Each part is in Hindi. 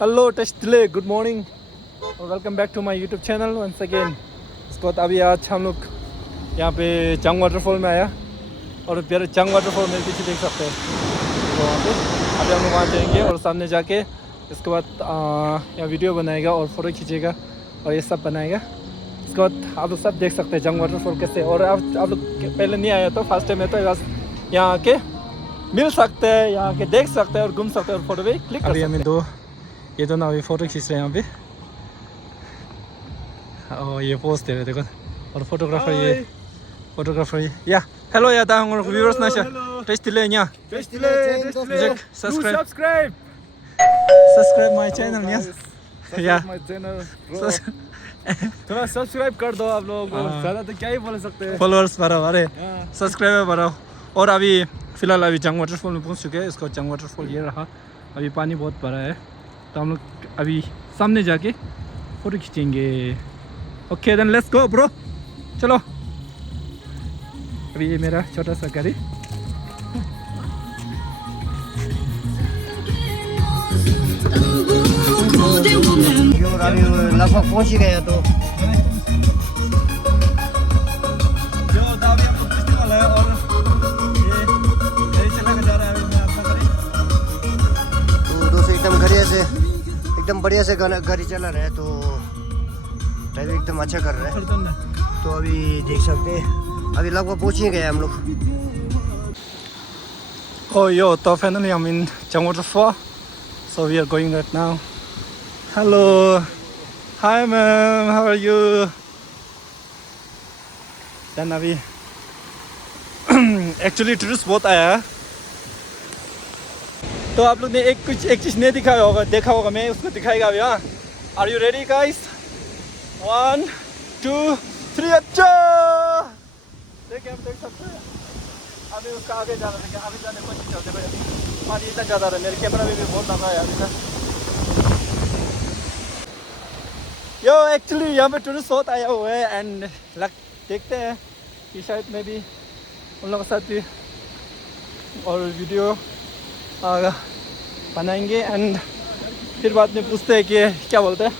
हेलो टेस्टले गुड मॉर्निंग और welcome back to my YouTube channel once again. इसके बाद अभी आज हम लोग यहाँ पे जंग वाटरफॉल में आया और फिर जंग वाटरफॉल में पीछे देख सकते हैं। तो वहाँ पे अभी हम लोग वहाँ जाएंगे और सामने जाके इसके बाद यहाँ वीडियो बनाएगा और फ़ोटो खींचेगा और ये सब बनाएगा। इसके बाद आप लोग सब देख सकते हैं जंग वाटरफॉल कैसे। और आप लोग पहले नहीं आया तो फर्स्ट टाइम है तो यहाँ आके मिल सकते हैं, यहाँ आके देख सकते हैं और घूम सकते हैं और फोटो भी क्लिक कर सकते हैं। ये दोनों अभी फ़ोटो खींच रहे हैं यहाँ पे और ये पोस्ट दे रहे देखो। और फोटोग्राफर ये या हेलो या दा हमारे व्यूअर्स ना टेस्टले यहाँ सब्सक्राइब माय चैनल या थोड़ा सब्सक्राइब कर दो आप लोग। ज़्यादा तो क्या ही बोल सकते हैं, फॉलोअर्स बढ़ाओ, अरे सब्सक्राइबर बढ़ाओ। और अभी फ़िलहाल अभी जंग वाटरफॉल में पहुंच चुके हैं। इसका जंग वाटरफॉल ये रहा। अभी पानी बहुत भरा है तो हम लोग अभी सामने जाके फ़ोटो खींचेंगे। Okay then let's go bro, चलो। अभी ये मेरा छोटा सा गाड़ी लगभग पहुंच ही गए तो दोस्तों एकदम बढ़िया से गाड़ी चला रहा है तो ड्राइवर एकदम अच्छा कर रहा है। तो अभी देख सकते हैं अभी लगभग पहुंच ही गए हम लोग। Oh yo, so finally I'm in Jung Waterfall. So we are going right now. Hello. Hi ma'am, how are you? Then अभी एक्चुअली टूरिस्ट बहुत आया है तो आप लोग ने एक चीज़ नहीं देखा होगा मैं उसको दिखाएगा अभी। हाँ, आर यू रेडी गाइस? 1 2 3 अच्छा देखिए हम देख सकते हैं अभी उसका आगे जाना है। आगे जाने को नहीं चलते भाई, पानी इतना ज़्यादा रहा है। मेरे कैमरा में भी बहुत लगा है अभी तक। यो एक्चुअली यहाँ पे टूरिस्ट बहुत आया हुआ है एंड देखते हैं कि शायद मैं भी उन लोगों के साथ भी और वीडियो बनाएंगे एंड फिर बाद में पूछते हैं कि क्या बोलते हैं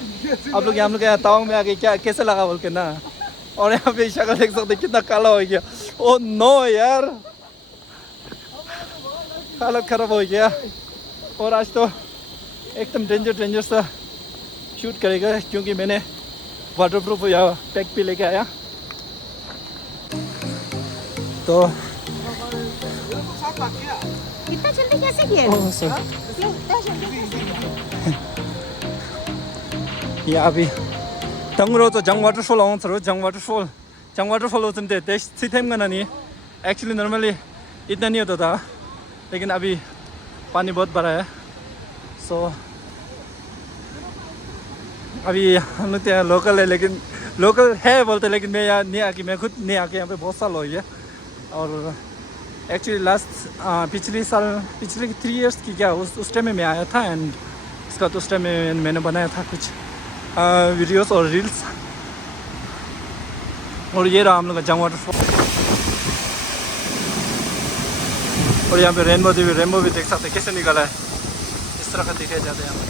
आप लोग। हम लोग यहाँ तावांग में आके क्या कैसे लगा बोल के ना। और यहाँ पे शक्ल देख सकते हैं कितना काला हो गया। ओ नो यार, हालत ख़राब हो गया। और आज तो एकदम डेंजर सा शूट करेगा क्योंकि मैंने वाटरप्रूफ या पैक भी लेके आया। तो इतना जल्दी कैसे किया? या अभी तंगरो तो जंग वाटरफॉल आउँ थरो जंग वाटरफॉल हो तुम ते सिथेम गना नहीं। एक्चुअली नॉर्मली इतना नहीं होता था लेकिन अभी पानी बहुत भरा है। सो अभी हम लोग यहाँ लोकल है लेकिन लोकल है बोलते लेकिन मैं यहाँ नहीं आके मैं खुद नहीं आके यहाँ पे बहुत साल हो गया। और एक्चुअली पिछले 3 इयर्स की क्या उस टाइम में मैं आया था एंड इसका तो उस टाइम में मैंने बनाया था कुछ वीडियोस और रील्स। और ये रहा हम लोग का जंग वाटरफॉल। और यहाँ पे रेनबो भी देख सकते कैसे निकला है, इस तरह का दिखाई जाता है यहाँ पे।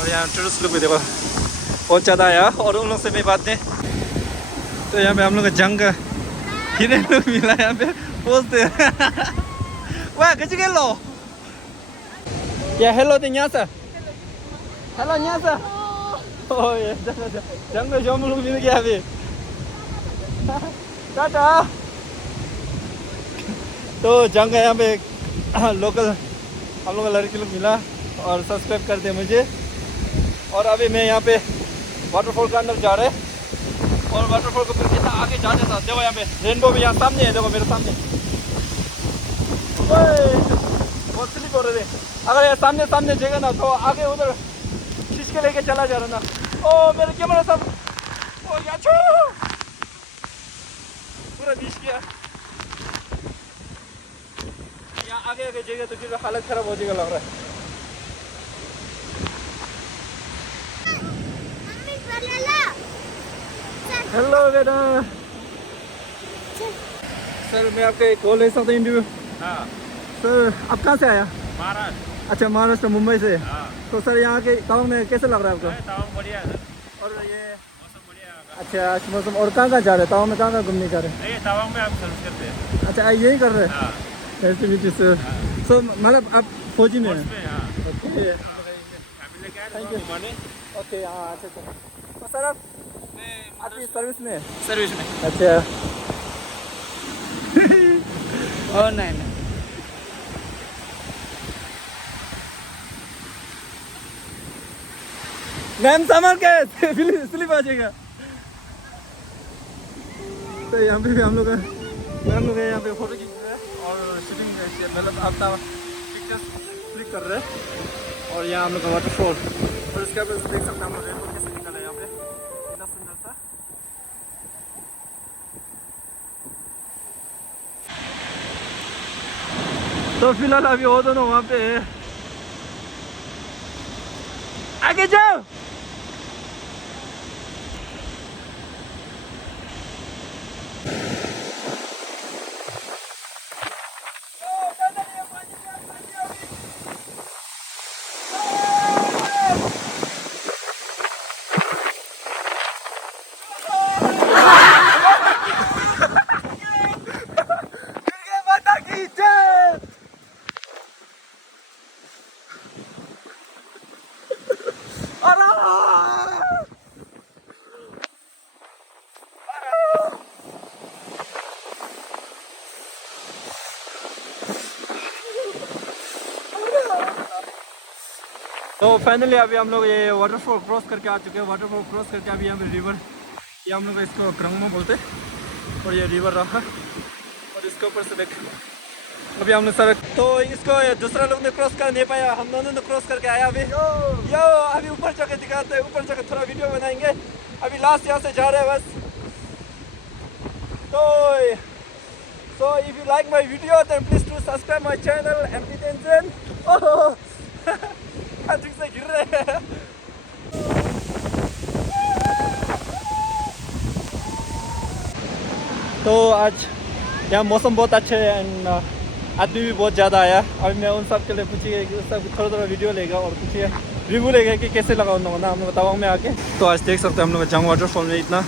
और यहाँ टूरिस्ट लोग भी देखो बहुत ज़्यादा आया और उन लोग से भी बात नहीं। तो यहाँ पे हम लोग का जंग हिरन लोग मिला यहाँ पे पोस्ते वाह कैसे गए लो या हेलो तो यहाँ से हेलो यहाँ से ओ ये जंग में जो हम लोग मिल गया अभी टाटा। तो जंग है यहाँ पे लोकल हम लोग का लड़की लोग मिला और सब्सक्राइब कर दे मुझे। और अभी मैं यहाँ पे वाटरफॉल के अंदर जा रहे और वाटरफॉल को फिर कितना आगे जाने था। देखो यहाँ पे रेनबो भी यहाँ सामने है, देखो मेरे सामने बहुत स्लिप हो रहे थे। अगर यहाँ सामने जगह ना तो आगे उधर खींच के लेके चला जा रहा ना। ओ मेरे कैमरा सब ओ यहाँ पूरा नीच किया। यहाँ आगे जगह तो फिर हालत खराब हो जाएगा लग रहा है। हेलो बेटा सर मैं आपका एक कॉल ले सकता हूँ इंटरव्यू? हाँ सर आप कहाँ से आया? महाराष्ट्र। अच्छा, महाराष्ट्र मुंबई से। हाँ। तो सर यहाँ के तवांग में कैसे लग रहा है आपको? तवांग बढ़िया है। और ये मौसम बढ़िया है। अच्छा, आज मौसम। और कहाँ कहाँ जा रहे हैं तवांग में? कहाँ कहाँ घूमने जा रहे हैं? नहीं, तवांग में हम सर्विस करते हैं। अच्छा, यही कर रहे हैं। हाँ। सो मतलब आप फौजी में हैं? हाँ। ओके, फैमिली क्या है? Thank you. घुमाने। ओके, हाँ, अच्छा अच्छा। तो सर आप आपकी सर्विस में हैं? सर्विस में। अच्छा। और नहीं। मैम सामान क्या है? स्लिप आ जाएगा। तो यहाँ पे भी हम लोग यहाँ पे फोटो खींच रहे हैं और शूटिंग मतलब अपना पिक्चर्स क्लिक कर रहे हैं। और यहाँ हम लोग का वाटरफॉल, और इसके ऊपर देख सकते हैं हम लोग रेनबो कैसे निकला है यहाँ पे, इतना सुंदर सा। तो फिलहाल अभी वो दोनों वहाँ पे है। आगे जाओ। तो फाइनली अभी हम लोग ये वाटरफॉल क्रॉस करके आ चुके हैं। वाटरफॉल क्रॉस करके अभी यहाँ पे रिवर, ये हम लोग इसको क्रंगमा बोलते हैं, और ये रिवर रहा और इसके ऊपर से देख अभी हम लोग सड़क, तो इसको दूसरा लोग ने क्रॉस कर नहीं पाया, हम दोनों ने क्रॉस करके आया अभी। यो अभी ऊपर जाके दिखाते हैं, ऊपर जाके थोड़ा वीडियो बनाएंगे। अभी लास्ट यहाँ से जा रहे हैं बस। So if you like my video, then please do subscribe my channel and hit the bell. ठीक से गिर रहे हैं। तो आज यहाँ मौसम बहुत अच्छे है एंड आदमी भी बहुत ज़्यादा आया। अभी मैं उन सब के लिए पूछिए, सब थोड़ा थोड़ा वीडियो लेगा और पूछिए रिव्यू लेगा कि कैसे लगा उन लोगों ने, हम लोग तवांग में आके। तो आज देख सकते हैं हम लोग जंग वाटरफॉल में इतना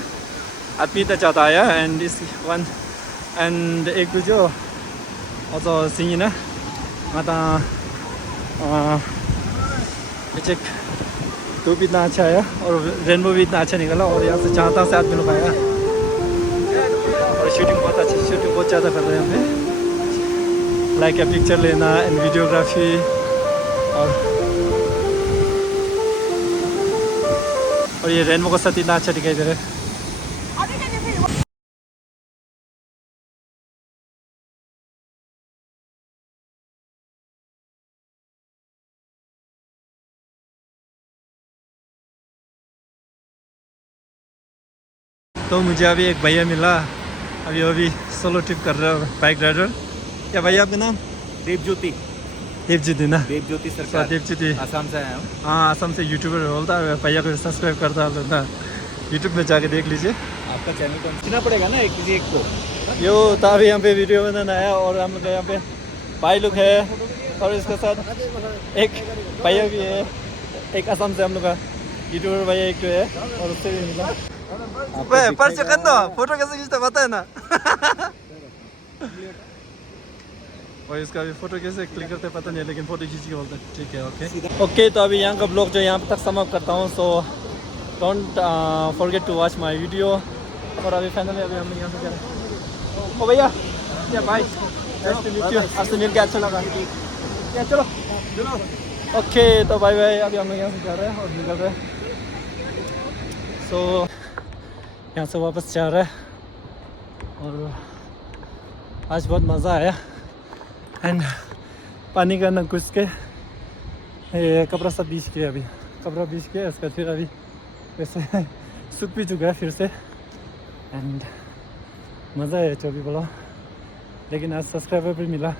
आदमी इतना ज़्यादा आया एंड इस वन एंड एक जो और सिंह ना माता चेक तो भी इतना अच्छा आया और रेनबो भी इतना अच्छा निकला और यहाँ से जहाँ तहाँ से आदमी लोग आया और शूटिंग बहुत अच्छी, शूटिंग बहुत ज़्यादा कर रहे हैं यहाँ पे, लाइक पिक्चर लेना एंड वीडियोग्राफी। और ये रेनबो का साथ इतना अच्छा दिखाई दे रहा है। तो मुझे अभी एक भैया मिला, अभी वो भी सोलो ट्रिप कर रहे हो, बाइक राइडर। क्या भैया आपका नाम? देवज्योति। देवज्योति ना? देवज्योति सरकार। देवज्योति आसाम से आया हूँ। हाँ, आसाम से यूट्यूबर बोलता है, भैया को सब्सक्राइब करता है ना, यूट्यूब में जाके देख लीजिए। आपका चैनल कौन सीखना पड़ेगा ना किसी एक को। यो था अभी यहाँ पे वीडियो बनाना आया और हम लोग यहाँ पे भाई लोग है और इसके साथ एक भैया भी है, एक आसाम से हम लोग का यूट्यूबर भैया एक जो है और उससे भी मिला। पर्चे कर दो, फोटो कैसे खींचता पता है ना। और इसका भी फोटो कैसे क्लिक करते पता नहीं है, लेकिन फोटो खींच के बोलते हैं ठीक है। ओके ओके, तो अभी यहाँ का ब्लॉग जो यहाँ तक समाप्त करता हूँ। So don't forget to watch my video. और अभी फाइनली अभी हम यहाँ से जा रहे हैं। ओ भैया क्या भाई, आपसे मिल के अच्छा लगा। क्या चलो ओके, तो बाय बाय। अभी हम लोग यहाँ से जा रहे हैं और निकल रहे हैं। सो यहाँ से वापस जा रहा है और आज बहुत मज़ा आया एंड पानी का ना घुस के ये कपड़ा सब बीच किया, अभी कपड़ा बीच किया, उसका फिर अभी वैसे सूख भी चुका है फिर से एंड मज़ा है जो भी बोला, लेकिन आज सब्सक्राइबर भी मिला।